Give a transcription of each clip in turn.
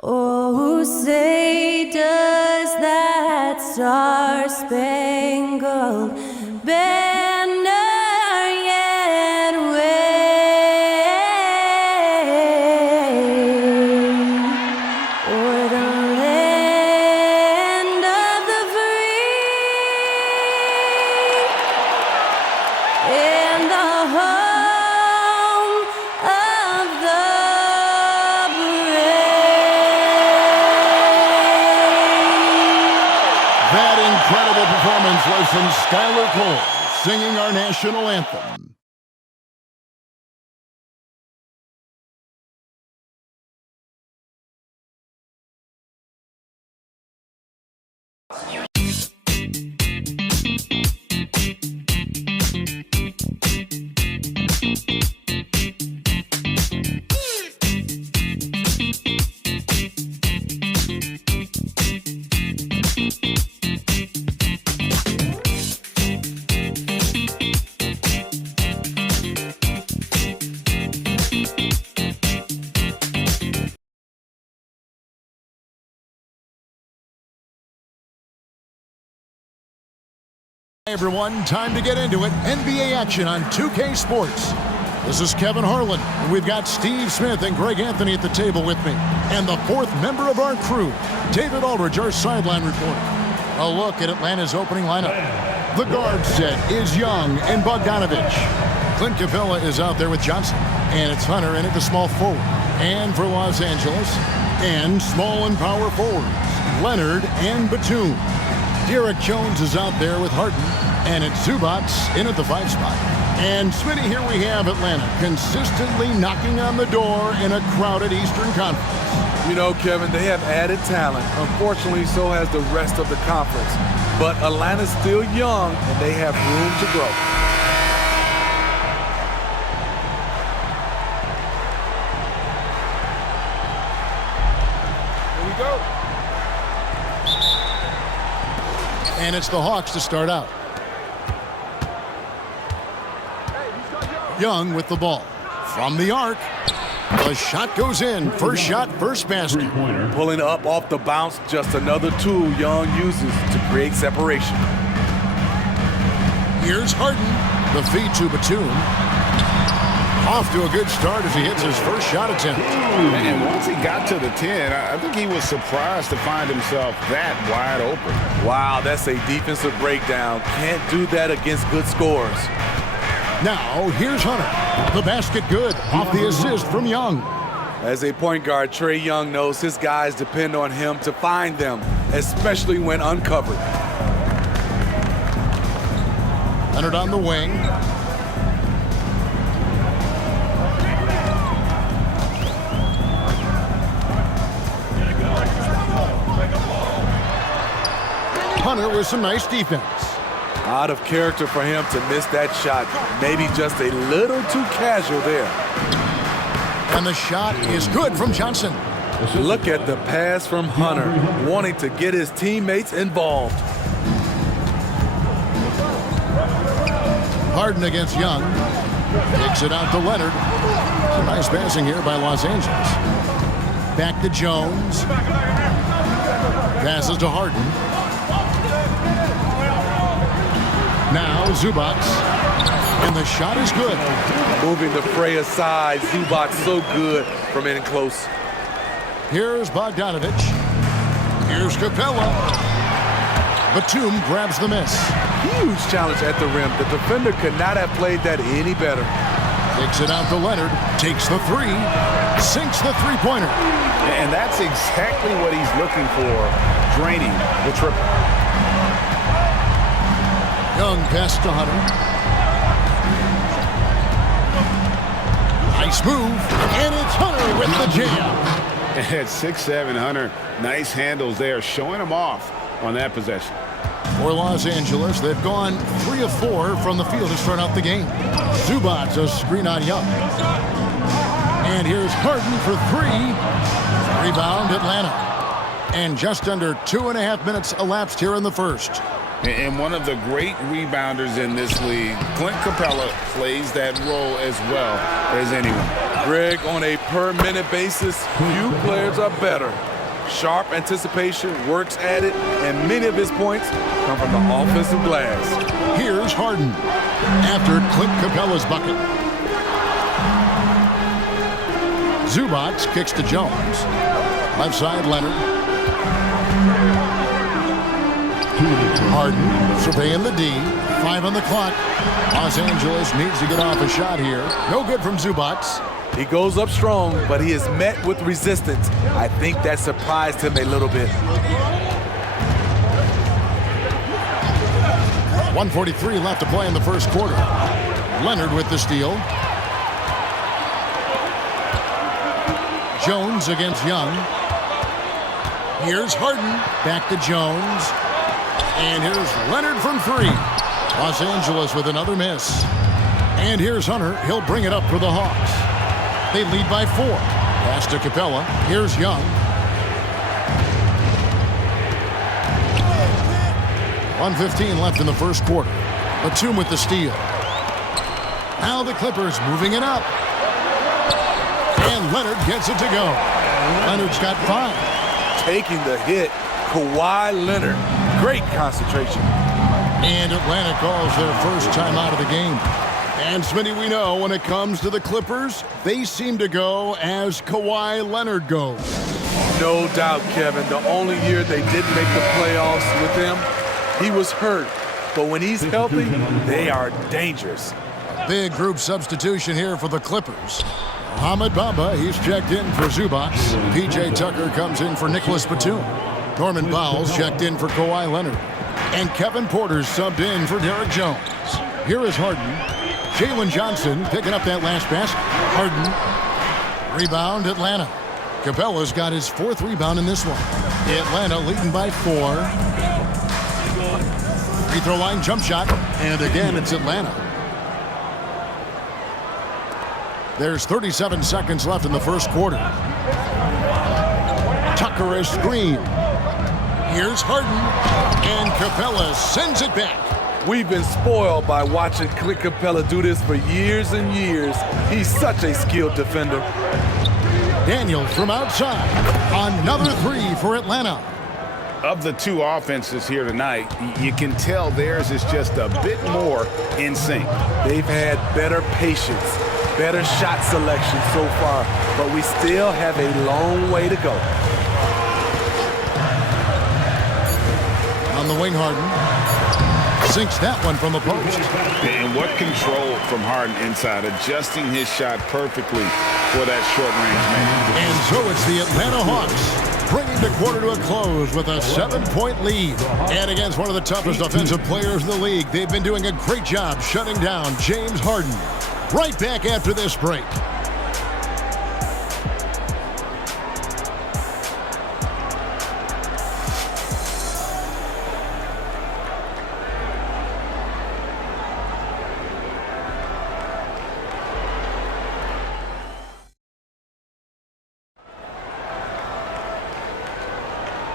Oh, say does that star-spangled banner yet wave o'er the land of the free and the home of the That incredible performance was from Skylar Cole, singing our national anthem. Hey everyone, time to get into it. NBA action on 2K Sports. This is Kevin Harlan, and we've got Steve Smith and Greg Anthony at the table with me. And the fourth member of our crew, David Aldridge, our sideline reporter. A look at Atlanta's opening lineup. The guard set is Young and Bogdanovich. Clint Capella is out there with Johnson. And it's Hunter in at the small forward. And for Los Angeles, and small and power forwards, Leonard and Batum. Derek Jones is out there with Harden, and it's Zubac in at the 5 spot. And Smitty, here we have Atlanta consistently knocking on the door in a crowded Eastern Conference. You know, Kevin, they have added talent. Unfortunately, so has the rest of the conference. But Atlanta's still young, and they have room to grow. Here we go. And it's the Hawks to start out. Young with the ball. From the arc. The shot goes in. First shot, first basket. Pulling up off the bounce, just another tool Young uses to create separation. Here's Harden. The feed to Batum. Off to a good start as he hits his first shot attempt. And once he got to the 10, I think he was surprised to find himself that wide open. Wow, that's a defensive breakdown. Can't do that against good scores. Now, here's Hunter. The basket good off the assist from Young. As a point guard, Trae Young knows his guys depend on him to find them, especially when uncovered. Leonard on the wing. Hunter with some nice defense. Out of character for him to miss that shot. Maybe just a little too casual there. And the shot is good from Johnson. Look at the pass from Hunter, wanting to get his teammates involved. Harden against Young. Kicks it out to Leonard. Some nice passing here by Los Angeles. Back to Jones. Passes to Harden. Now Zubac, and the shot is good. Moving the fray aside, Zubac so good from in close. Here's Bogdanovich. Here's Capella. Batum grabs the miss. Huge challenge at the rim. The defender could not have played that any better. Takes it out to Leonard. Takes the three. Sinks the three-pointer. And that's exactly what he's looking for, draining the triple. Young pass to Hunter. Nice move, and it's Hunter with the jam. At 6'7", Hunter, nice handles there, showing him off on that possession. For Los Angeles, they've gone 3 of 4 from the field to start out the game. Zubac a screen on Young. And here's Harden for 3. Rebound Atlanta. And just under 2.5 minutes elapsed here in the first. And one of the great rebounders in this league, Clint Capella, plays that role as well as anyone. Greg, on a per-minute basis, few players are better. Sharp anticipation, works at it, and many of his points come from the offensive glass. Here's Harden after Clint Capella's bucket. Zubac kicks to Jones. Left side, Leonard. Harden surveying the D. 5 on the clock. Los Angeles needs to get off a shot here. No good from Zubac. He goes up strong, but he is met with resistance. I think that surprised him a little bit. 1:43 left to play in the first quarter. Leonard with the steal. Jones against Young. Here's Harden. Back to Jones. And here's Leonard from 3. Los Angeles with another miss. And here's Hunter. He'll bring it up for the Hawks. They lead by 4. Pass to Capella. Here's Young. 1:15 left in the first quarter. Batum with the steal. Now the Clippers moving it up. And Leonard gets it to go. Leonard's got 5. Taking the hit, Kawhi Leonard. Great concentration. And Atlanta calls their first time out of the game. And Smitty, we know when it comes to the Clippers, they seem to go as Kawhi Leonard goes. No doubt, Kevin. The only year they didn't make the playoffs with him, he was hurt. But when he's healthy, they are dangerous. Big group substitution here for the Clippers. Mohamed Bamba, he's checked in for Zubac. P.J. Tucker comes in for Nicholas Batum. Norman Powell's checked in for Kawhi Leonard. And Kevin Porter's subbed in for Derek Jones. Here is Harden. Jalen Johnson picking up that last basket. Harden. Rebound, Atlanta. Capella's got his 4th rebound in this one. Atlanta leading by 4. Free throw line jump shot. And again, it's Atlanta. There's 37 seconds left in the first quarter. Tucker is screen. Here's Harden. And Capella sends it back. We've been spoiled by watching Clint Capella do this for years and years. He's such a skilled defender. Daniel from outside. Another 3 for Atlanta. Of the 2 offenses here tonight, you can tell theirs is just a bit more in sync. They've had better patience, better shot selection so far, but we still have a long way to go. On the wing, Harden. Sinks that one from the post. And what control from Harden inside, adjusting his shot perfectly for that short-range man. And so it's the Atlanta Hawks bringing the quarter to a close with a 7-point lead. And against one of the toughest offensive players in the league, they've been doing a great job shutting down James Harden. Right back after this break.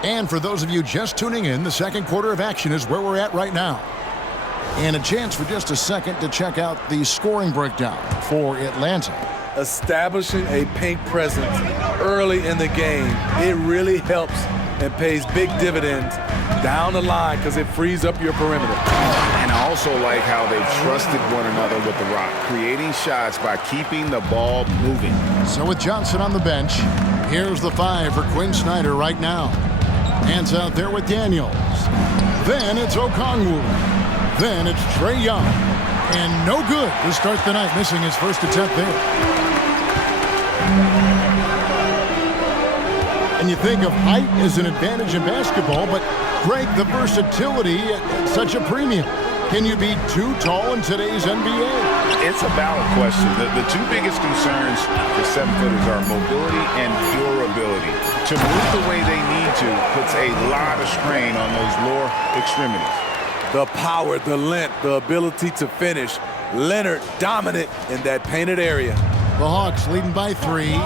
And for those of you just tuning in, the second quarter of action is where we're at right now. And a chance for just a second to check out the scoring breakdown for Atlanta. Establishing a paint presence early in the game, it really helps and pays big dividends down the line because it frees up your perimeter. And I also like how they've trusted one another with the rock, creating shots by keeping the ball moving. So with Johnson on the bench, here's the 5 for Quinn Snyder right now. Hands out there with Daniels. Then it's Okongwu. Then it's Trae Young. And no good to start the night, missing his first attempt there. And you think of height as an advantage in basketball, but Greg, the versatility at such a premium. Can you be too tall in today's NBA? It's a valid question. The 2 biggest concerns for 7-footers are mobility and durability. To move the way they need to puts a lot of strain on those lower extremities. The power, the length, the ability to finish. Leonard dominant in that painted area. The Hawks leading by 3.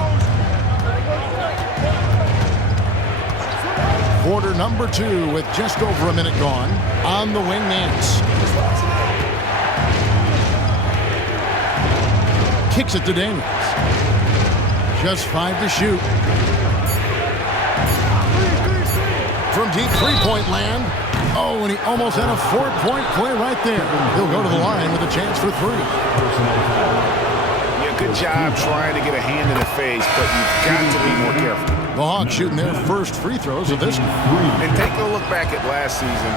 Quarter number 2 with just over a minute gone. On the wing, Nance. Kicks it to Daniels. Just 5 to shoot. From deep three-point land. Oh, and he almost had a 4-point play right there. He'll go to the line with a chance for 3. Yeah, good job trying to get a hand in the face, but you've got to be more careful. The Hawks shooting their first free throws of this game. And take a look back at last season,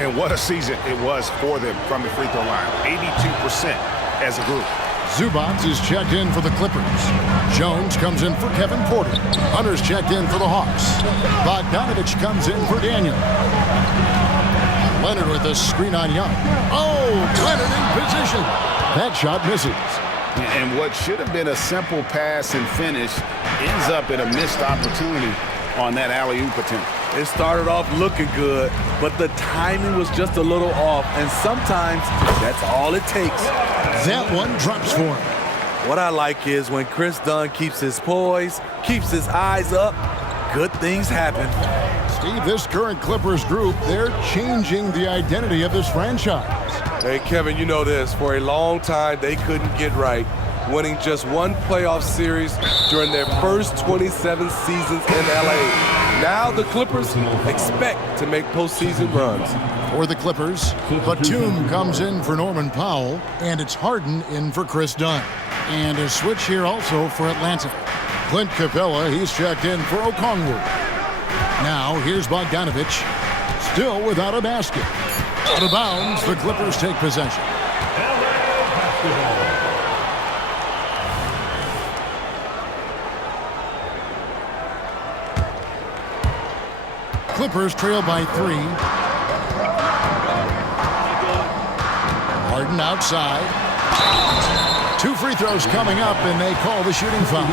and what a season it was for them from the free throw line. 82% as a group. Zubac is checked in for the Clippers. Jones comes in for Kevin Porter. Hunter's checked in for the Hawks. Bogdanovich comes in for Daniel. Leonard with a screen on Young. Oh, Leonard in position. That shot misses. And what should have been a simple pass and finish ends up in a missed opportunity on that alley-oop attempt. It started off looking good, but the timing was just a little off, and sometimes that's all it takes. That one drops for him. What I like is when Chris Dunn keeps his poise, keeps his eyes up, good things happen. Steve, this current Clippers group, they're changing the identity of this franchise. Hey, Kevin, you know this. For a long time, they couldn't get right, winning just one playoff series during their first 27 seasons in L.A. Now the Clippers expect to make postseason runs. For the Clippers, Batum comes in for Norman Powell, and it's Harden in for Chris Dunn. And a switch here also for Atlanta. Clint Capella, he's checked in for Okongwu. Now here's Bogdanovich, still without a basket. Out of bounds, the Clippers take possession. Clippers trail by 3. Harden outside. 2 free throws coming up, and they call the shooting foul.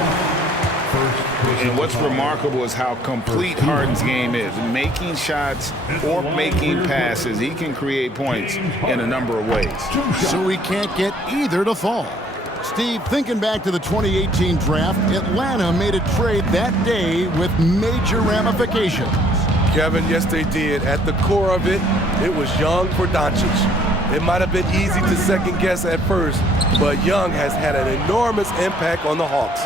And what's remarkable is how complete Harden's game is. Making shots or making passes, he can create points in a number of ways. So we can't get either to fall. Steve, thinking back to the 2018 draft, Atlanta made a trade that day with major ramifications. Kevin, yes, they did. At the core of it, it was Young for Doncic. It might have been easy to second guess at first, but Young has had an enormous impact on the Hawks.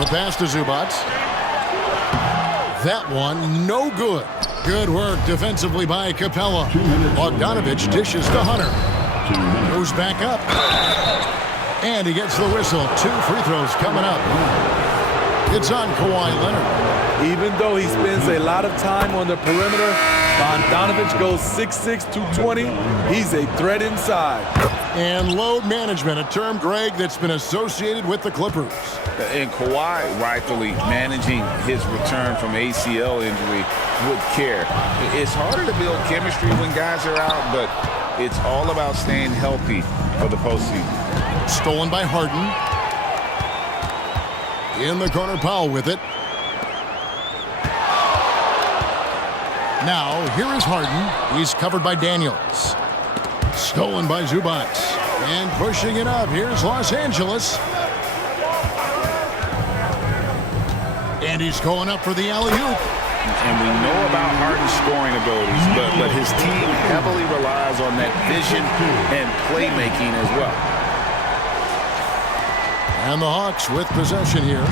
The pass to Zubac. That one, no good. Good work defensively by Capella. Bogdanovich dishes to Hunter. Moves back up. And he gets the whistle. 2 free throws coming up. It's on Kawhi Leonard. Even though he spends a lot of time on the perimeter, Bogdanovich goes 6'6", 220. He's a threat inside. And load management, a term, Greg, that's been associated with the Clippers. And Kawhi rightfully managing his return from ACL injury with care. It's harder to build chemistry when guys are out, but it's all about staying healthy for the postseason. Stolen by Harden. In the corner, Powell with it. Now, here is Harden. He's covered by Daniels. Stolen by Zubac. And pushing it up, here's Los Angeles. And he's going up for the alley-oop. And we know about Harden's scoring abilities, but his team heavily relies on that vision and playmaking as well. And the Hawks with possession here.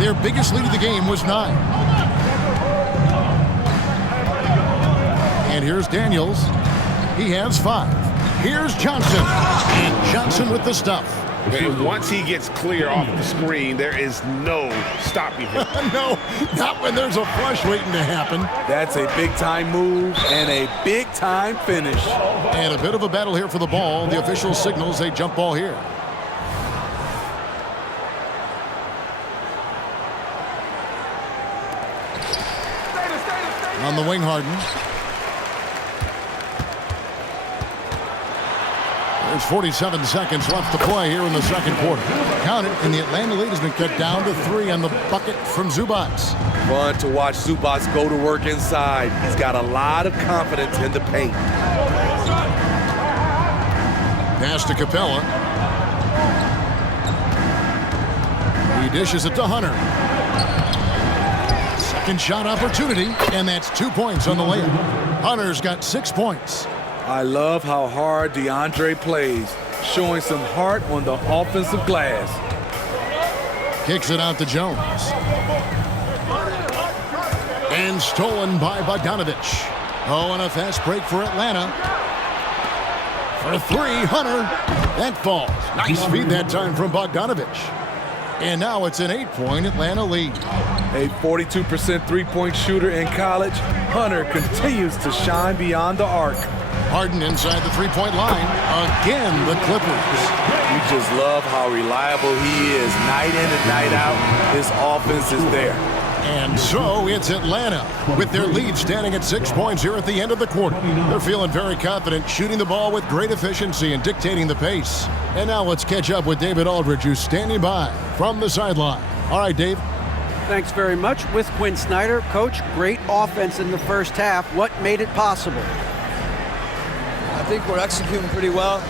Their biggest lead of the game was 9. And here's Daniels. He has 5. Here's Johnson. And Johnson with the stuff. And once he gets clear off the screen, there is no stopping him. No, not when there's a flush waiting to happen. That's a big-time move and a big-time finish. And a bit of a battle here for the ball. The official signals a jump ball here. On the wing, Harden. There's 47 seconds left to play here in the second quarter. Count it, and the Atlanta lead has been cut down to 3 on the bucket from Zubac. Fun to watch Zubac go to work inside. He's got a lot of confidence in the paint. Pass to Capella. He dishes it to Hunter. Second shot opportunity, and that's 2 points on the layup. Hunter's got 6 points. I love how hard DeAndre plays, showing some heart on the offensive glass. Kicks it out to Jones. And stolen by Bogdanovich. Oh, and a fast break for Atlanta. For three, Hunter. That falls. Nice feed that time from Bogdanovich. And now it's an 8-point Atlanta lead. A 42% three-point shooter in college, Hunter continues to shine beyond the arc. Harden inside the three-point line. Again, the Clippers. You just love how reliable he is night in and night out. His offense is there. And so it's Atlanta with their lead standing at 6 points here at the end of the quarter. They're feeling very confident, shooting the ball with great efficiency and dictating the pace. And now let's catch up with David Aldridge, who's standing by from the sideline. All right, Dave. Thanks very much. With Quinn Snyder, Coach, great offense in the first half. What made it possible? I think we're executing pretty well,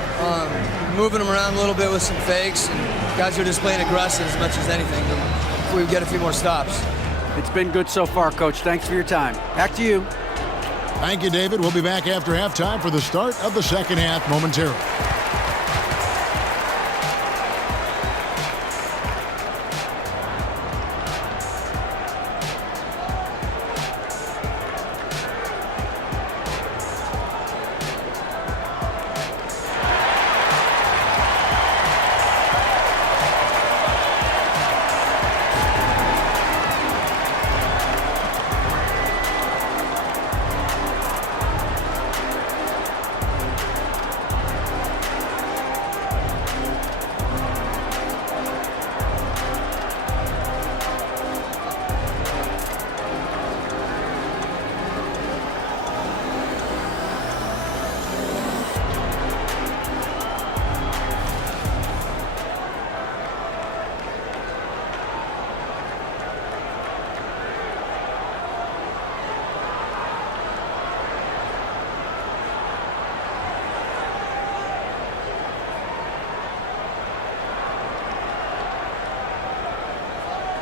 moving them around a little bit with some fakes, and guys are just playing aggressive as much as anything. If we get a few more stops. It's been good so far, Coach. Thanks for your time. Back to you. Thank you, David. We'll be back after halftime for the start of the second half momentarily.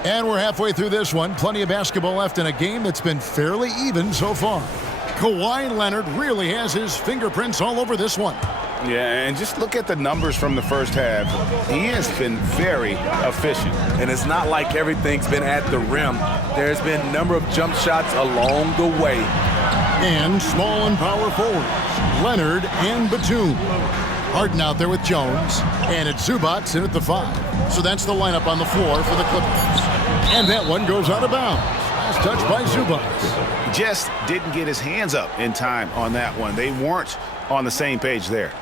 And we're halfway through this one. Plenty of basketball left in a game that's been fairly even so far. Kawhi Leonard really has his fingerprints all over this one. Yeah, and just look at the numbers from the first half. He has been very efficient. And it's not like everything's been at the rim. There's been a number of jump shots along the way. And small and power forwards, Leonard and Batum. Harden out there with Jones, and it's Zubac in at the 5. So that's the lineup on the floor for the Clippers. And that one goes out of bounds. Last touch by Zubac. Just didn't get his hands up in time on that one. They weren't on the same page there.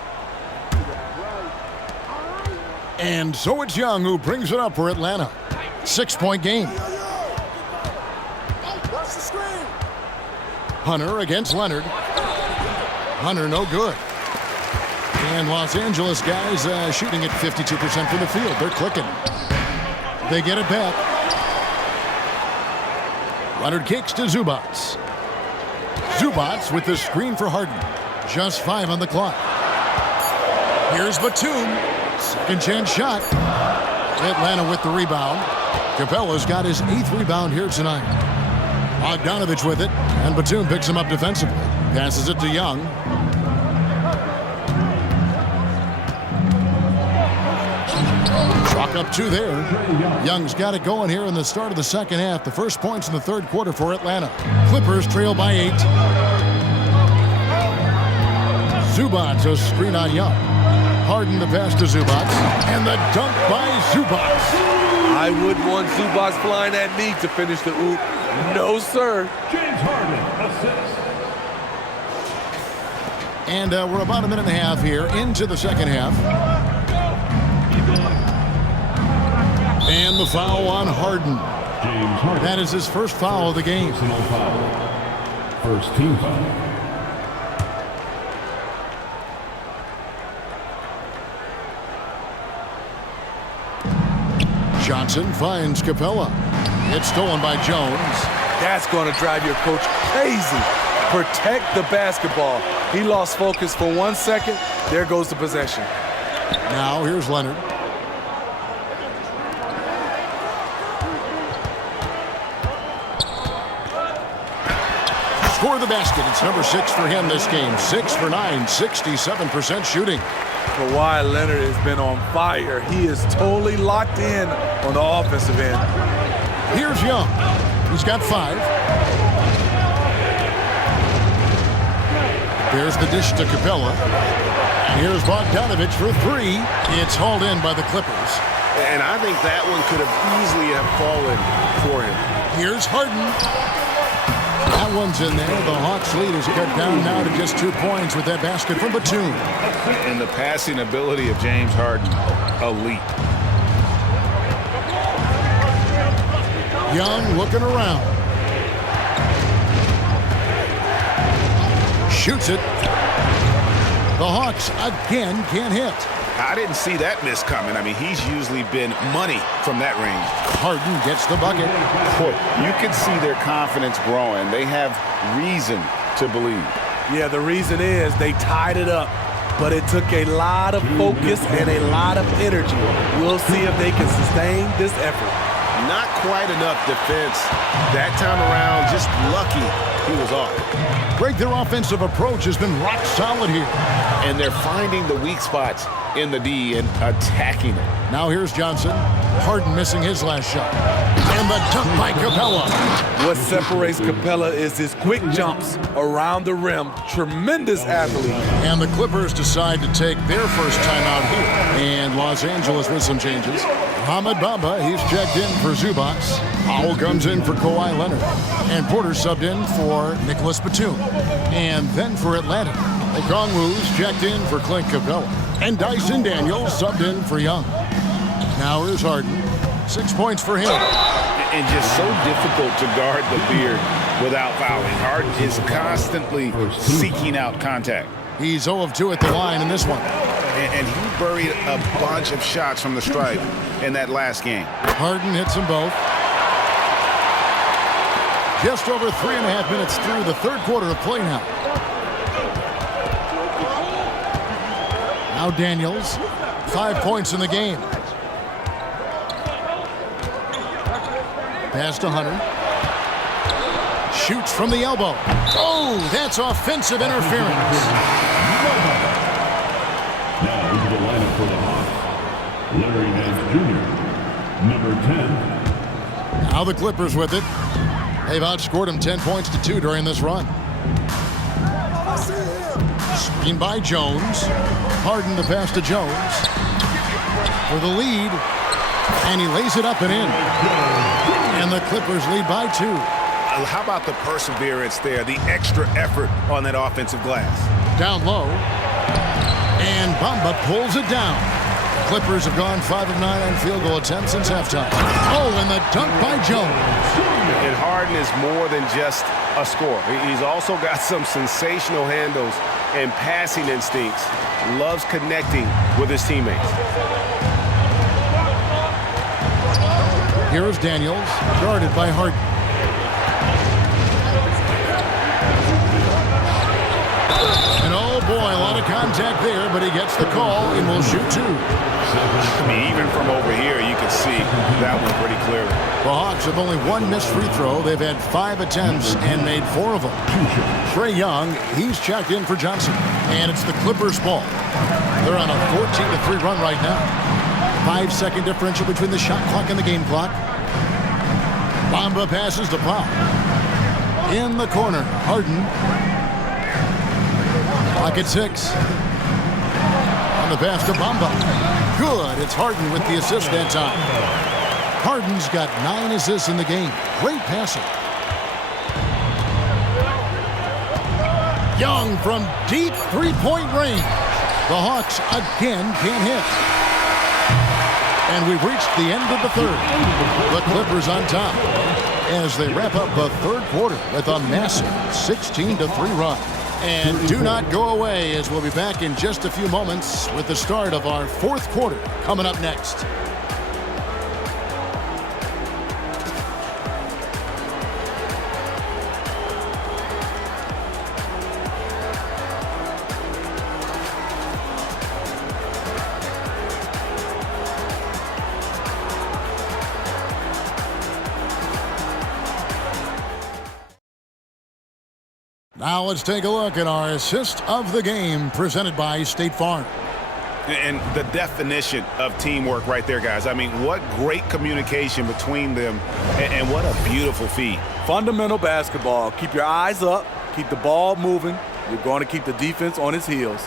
And so it's Young who brings it up for Atlanta. 6-point game. Hunter against Leonard. Hunter no good. And Los Angeles guys shooting at 52% from the field. They're clicking. They get it back. Leonard kicks to Zubac. Zubac with the screen for Harden. Just 5 on the clock. Here's Batum. Second chance shot. Atlanta with the rebound. Capella's got his 8th rebound here tonight. Bogdanovich with it, and Batum picks him up defensively. Passes it to Young. Chalk up 2 there. Young's got it going here in the start of the second half. The first points in the third quarter for Atlanta. Clippers trail by 8. Zubac a screen on Young. Harden the pass to Zubac. And the dunk by Zubac. I would want Zubac flying at me to finish the oop. No, sir. James Harden assists. And we're about a minute and a half here into the second half. And the foul on Harden. James Harden. That is his first foul of the game. Personal foul. First team foul. Johnson finds Capella. It's stolen by Jones. That's going to drive your coach crazy. Protect the basketball. He lost focus for 1 second. There goes the possession. Now here's Leonard. score the basket. It's number 6 for him this game. 6 for 9, 67% shooting. Kawhi Leonard has been on fire. He is totally locked in on the offensive end. Here's Young. He's got 5. There's the dish to Capella. And here's Bogdanovich for 3. It's hauled in by the Clippers. And I think that one could have easily have fallen for him. Here's Harden. That one's in there. The Hawks lead is cut down now to just 2 points with that basket from Batum. And the passing ability of James Harden, elite. Young looking around. Shoots it. The Hawks again can't hit. I didn't see that miss coming. I mean, he's usually been money from that range. Harden gets the bucket. Boy, you can see their confidence growing. They have reason to believe. Yeah, the reason is they tied it up, but it took a lot of focus and a lot of energy. We'll see if they can sustain this effort. Not quite enough defense that time around. Just lucky he was off. Greg, their offensive approach has been rock solid here. And they're finding the weak spots in the D and attacking it. Now here's Johnson. Harden missing his last shot. And the dunk by Capella. What separates Capella is his quick jumps around the rim. Tremendous athlete. And the Clippers decide to take their first time out here. And Los Angeles with some changes. Ahmed Bamba, he's checked in for Zubac. Powell comes in for Kawhi Leonard. And Porter subbed in for Nicholas Batum. And then for Atlanta, Okongwu's checked in for Clint Capella. And Dyson Daniels subbed in for Young. Now here's Harden. 6 points for him. And just so difficult to guard the beard without fouling. Harden is constantly seeking out contact. He's 0 of 2 at the line in this one. And he buried a bunch of shots from the stripe in that last game. Harden hits them both. Just over 3.5 minutes through the third quarter of play now. Now Daniels, 5 points in the game. Pass to Hunter. Shoots from the elbow. Oh, that's offensive interference. Now into the lineup for the Hawks. Larry Nance Jr., number 10. Now the Clippers with it. They've outscored them 10 points to 2 during this run. Screen by Jones. Harden the pass to Jones. For the lead. And he lays it up and in. And the Clippers lead by 2. How about the perseverance there, the extra effort on that offensive glass? Down low. And Bamba pulls it down. Clippers have gone 5 of 9 on field goal attempts since halftime. Oh, and the dunk by Jones. And Harden is more than just a scorer. He's also got some sensational handles and passing instincts. Loves connecting with his teammates. Here's Daniels, guarded by Harden. And oh boy, a lot of contact there, but he gets the call and will shoot 2. I mean, even from over here, you can see that one pretty clearly. The Hawks have only 1 missed free throw. They've had 5 attempts and made 4 of them. Trae Young, he's checked in for Johnson. And it's the Clippers' ball. They're on a 14-3 run right now. 5-second differential between the shot clock and the game clock. Bamba passes to Powell. In the corner, Harden. Clock at 6. On the pass to Bamba. Good. It's Harden with the assist that time. Harden's got 9 assists in the game. Great passing. Young from deep three-point range. The Hawks again can't hit. And we've reached the end of the third. The Clippers on top as they wrap up the third quarter with a massive 16-3 run. And do not go away, as we'll be back in just a few moments with the start of our fourth quarter coming up next. Now let's take a look at our assist of the game presented by State Farm. And the definition of teamwork right there, guys. I mean, what great communication between them, and what a beautiful feed. Fundamental basketball. Keep your eyes up. Keep the ball moving. You're going to keep the defense on its heels.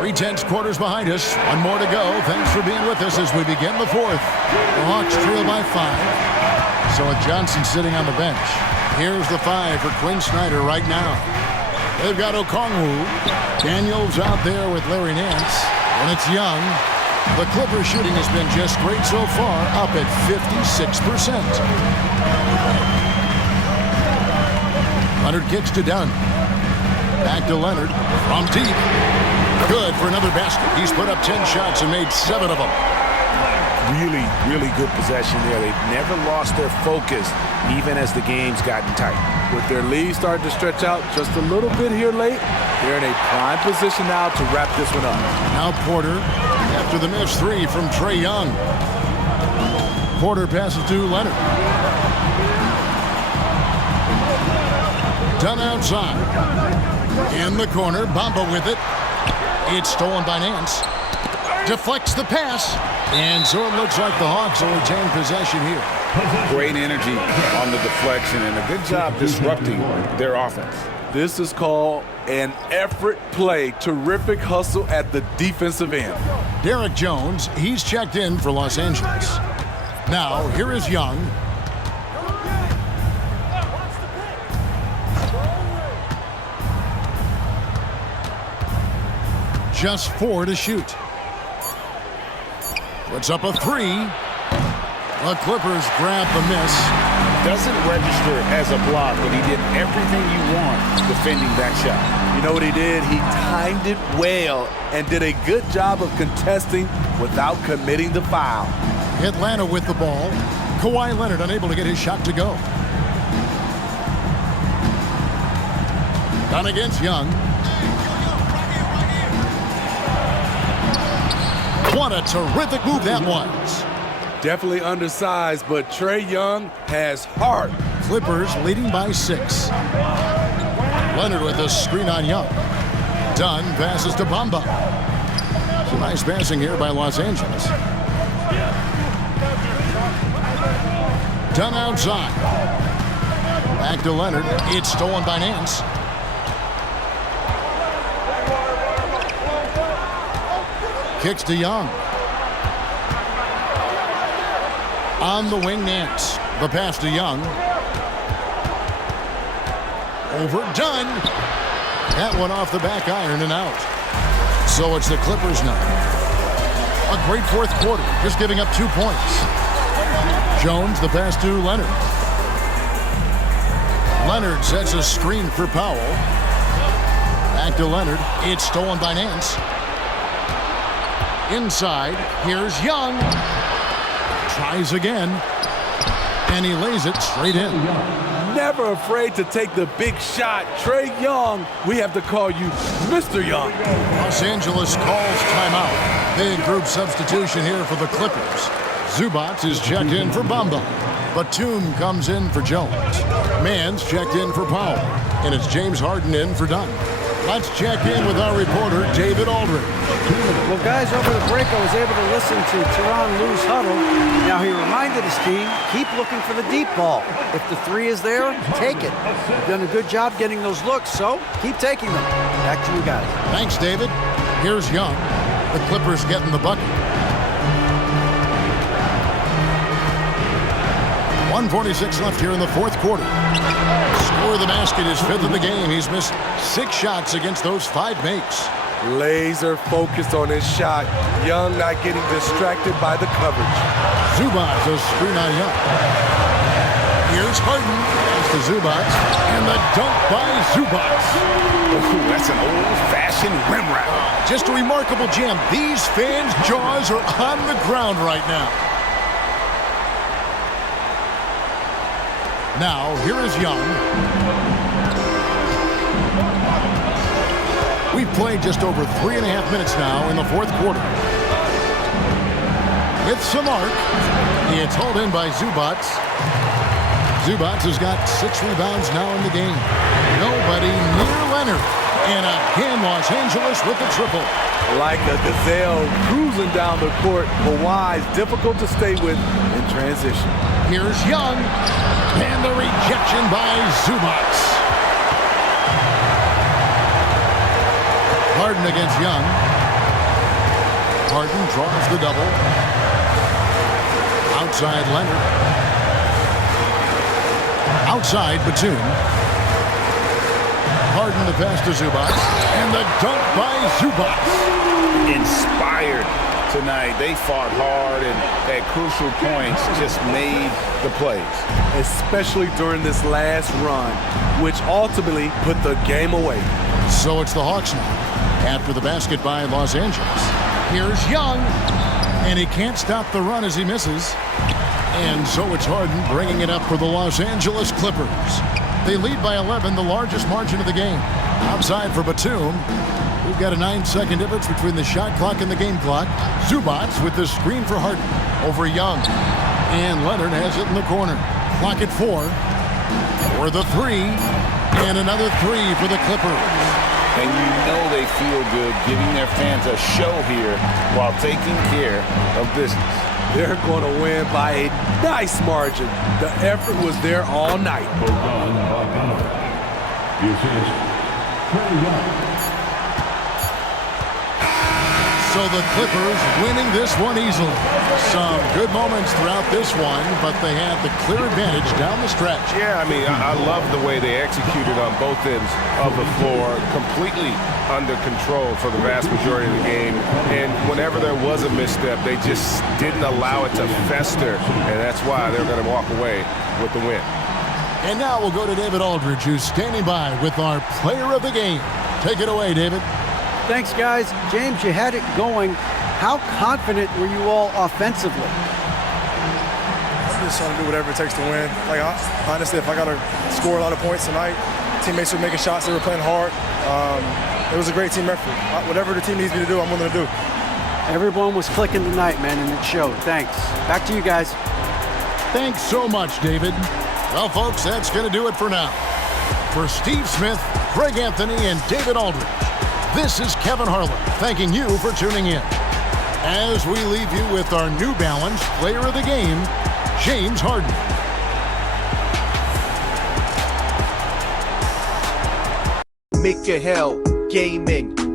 3/10 quarters behind us. One more to go. Thanks for being with us as we begin the fourth. The Hawks trail by 5. So with Johnson sitting on the bench. Here's the 5 for Quinn Snyder right now. They've got Okongwu. Daniels out there with Larry Nance. And it's Young. The Clippers shooting has been just great so far, up at 56%. Leonard kicks to Dunn. Back to Leonard from deep. Good for another basket. He's put up 10 shots and made 7 of them. Really, really good possession there. They've never lost their focus, even as the game's gotten tight. With their lead starting to stretch out just a little bit here late, they're in a prime position now to wrap this one up. Now Porter after the missed 3 from Trae Young. Porter passes to Leonard. Dunn outside. In the corner, Bamba with it. It's stolen by Nance. Deflects the pass. And so it looks like the Hawks will retain possession here. Great energy on the deflection and a good job disrupting their offense. This is called an effort play. Terrific hustle at the defensive end. Derek Jones, he's checked in for Los Angeles. Now, here is Young. Just 4 to shoot. Puts up a 3. The Clippers grab the miss. Doesn't register as a block, but he did everything you want defending that shot. You know what he did? He timed it well and did a good job of contesting without committing the foul. Atlanta with the ball. Kawhi Leonard unable to get his shot to go. Done against Young. What a terrific move that was. Definitely undersized, but Trae Young has heart. Clippers leading by 6. Leonard with a screen on Young. Dunn passes to Bamba. Some nice passing here by Los Angeles. Dunn outside. Back to Leonard. It's stolen by Nance. Kicks to Young. On the wing, Nance. The pass to Young. Over Dunn. That one off the back iron and out. So it's the Clippers now. A great fourth quarter, just giving up 2 points. Jones, the pass to Leonard. Leonard sets a screen for Powell. Back to Leonard. It's stolen by Nance. Inside, here's Young. Tries again. And he lays it straight in. Never afraid to take the big shot. Trae Young, we have to call you Mr. Young. Los Angeles calls timeout. Big group substitution here for the Clippers. Zubac is checked in for Bamba. Batum comes in for Jones. Mann's checked in for Powell. And it's James Harden in for Dunn. Let's check in with our reporter, David Aldridge. Well, guys, over the break, I was able to listen to Tyronn Lue's huddle. Now, he reminded his team, keep looking for the deep ball. If the 3 is there, take it. You've done a good job getting those looks, so keep taking them. Back to you guys. Thanks, David. Here's Young. The Clippers getting the bucket. 1:46 left here in the fourth quarter. Score of the basket is 5th of the game. He's missed 6 shots against those 5 makes. Laser focused on his shot. Young not getting distracted by the coverage. Zubac a screen on Young. Here's Harden. Pass to Zubac. And the dunk by Zubac. Ooh, that's an old-fashioned rim wrap. Just a remarkable jam. These fans' jaws are on the ground right now. Now, here is Young. We've played just over 3.5 minutes now in the fourth quarter. With some arc, it's hauled in by Zubac. Zubats has got 6 rebounds now in the game. Nobody near Leonard. And again, Los Angeles with the triple. Like a gazelle cruising down the court, Kawhi is difficult to stay with in transition. Here's Young. And the rejection by Zubats. Harden against Young. Harden draws the double. Outside Leonard. Outside Batum. Harden the pass to Zubats. And the dunk by Zubats. Inspired tonight. They fought hard and at crucial points just made the plays. Especially during this last run, which ultimately put the game away. So it's the Hawks now. After the basket by Los Angeles. Here's Young. And he can't stop the run as he misses. And so it's Harden bringing it up for the Los Angeles Clippers. They lead by 11, the largest margin of the game. Outside for Batum. We've got a 9-second difference between the shot clock and the game clock. Zubats with the screen for Harden over Young. And Leonard has it in the corner. Clock at 4. For the 3. And another 3 for the Clippers. And you know they feel good giving their fans a show here while taking care of business. They're going to win by a nice margin. The effort was there all night. Bogdan Bogdanovic. The assist, Trey Young. So the Clippers winning this one easily. Some good moments throughout this one, but they had the clear advantage down the stretch. Yeah, I mean, I love the way they executed on both ends of the floor, completely under control for the vast majority of the game. And whenever there was a misstep, they just didn't allow it to fester, and that's why they're going to walk away with the win. And now we'll go to David Aldridge, who's standing by with our player of the game. Take it away, David. Thanks, guys. James, you had it going. How confident were you all offensively? I'm just trying to do whatever it takes to win. Like, honestly, if I got to score a lot of points tonight, teammates were making shots. They were playing hard. It was a great team effort. Whatever the team needs me to do, I'm willing to do. Everyone was clicking tonight, man, and it showed. Thanks. Back to you guys. Thanks so much, David. Well, folks, that's going to do it for now. For Steve Smith, Greg Anthony, and David Aldridge, this is Kevin Harlan thanking you for tuning in. As we leave you with our New Balance player of the game, James Harden. Make your hell gaming.